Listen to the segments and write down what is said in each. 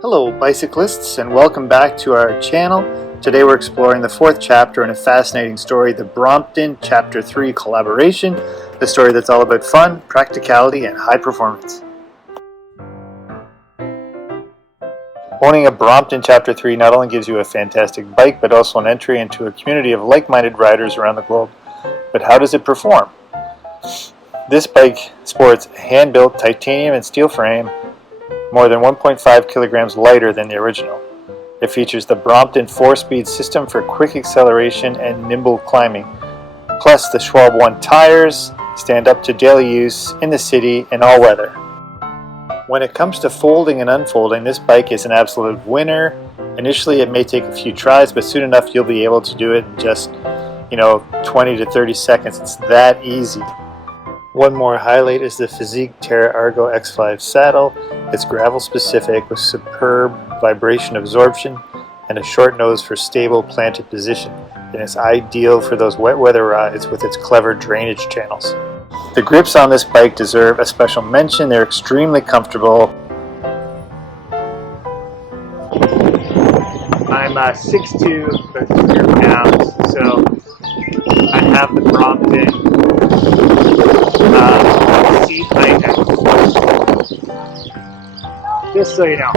Hello bicyclists, and welcome back to our channel. Today we're exploring the fourth chapter in a fascinating story, the Brompton Chapter 3 collaboration, the story that's all about fun, practicality, and high performance. Owning a Brompton Chapter 3 not only gives you a fantastic bike, but also an entry into a community of like-minded riders around the globe. But how does it perform? This bike sports a hand-built titanium and steel frame, more than 1.5 kilograms lighter than the original. It features the Brompton 4-speed system for quick acceleration and nimble climbing. Plus, the Schwalbe 1 tires stand up to daily use in the city in all weather. When it comes to folding and unfolding, this bike is an absolute winner. Initially, it may take a few tries, but soon enough you'll be able to do it in just 20 to 30 seconds. It's that easy. One more highlight is the Physique Terra Argo X5 saddle. It's gravel specific with superb vibration absorption and a short nose for stable planted position, and it's ideal for those wet weather rides with its clever drainage channels. The grips on this bike deserve a special mention. They're extremely comfortable. I'm 6'2", about 200 pounds, so I have the Brompton seat height at 4. Just so you know,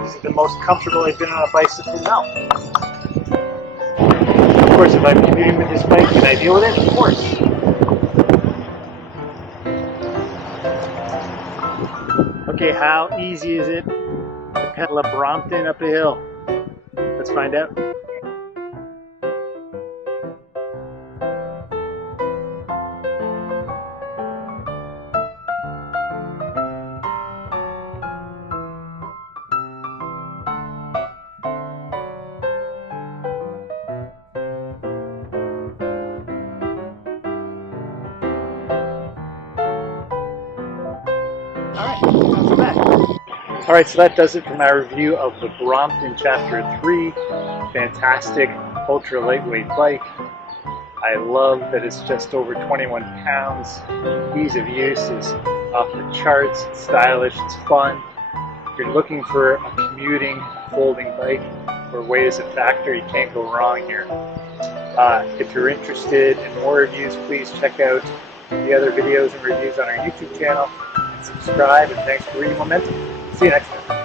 this is the most comfortable I've been on a bicycle now. Of course, if I'm commuting with this bike, can I deal with it? Of course. Okay, how easy is it to pedal a Brompton up a hill? Let's find out. Alright, so that does it for my review of the Brompton Chapter 3. Fantastic, ultra lightweight bike. I love that it's just over 21 pounds. Ease of use is off the charts. It's stylish, it's fun. If you're looking for a commuting, folding bike where weight is a factor, you can't go wrong here. If you're interested in more reviews, please check out the other videos and reviews on our YouTube channel. Subscribe, and thanks for reading Momentum. See you next time.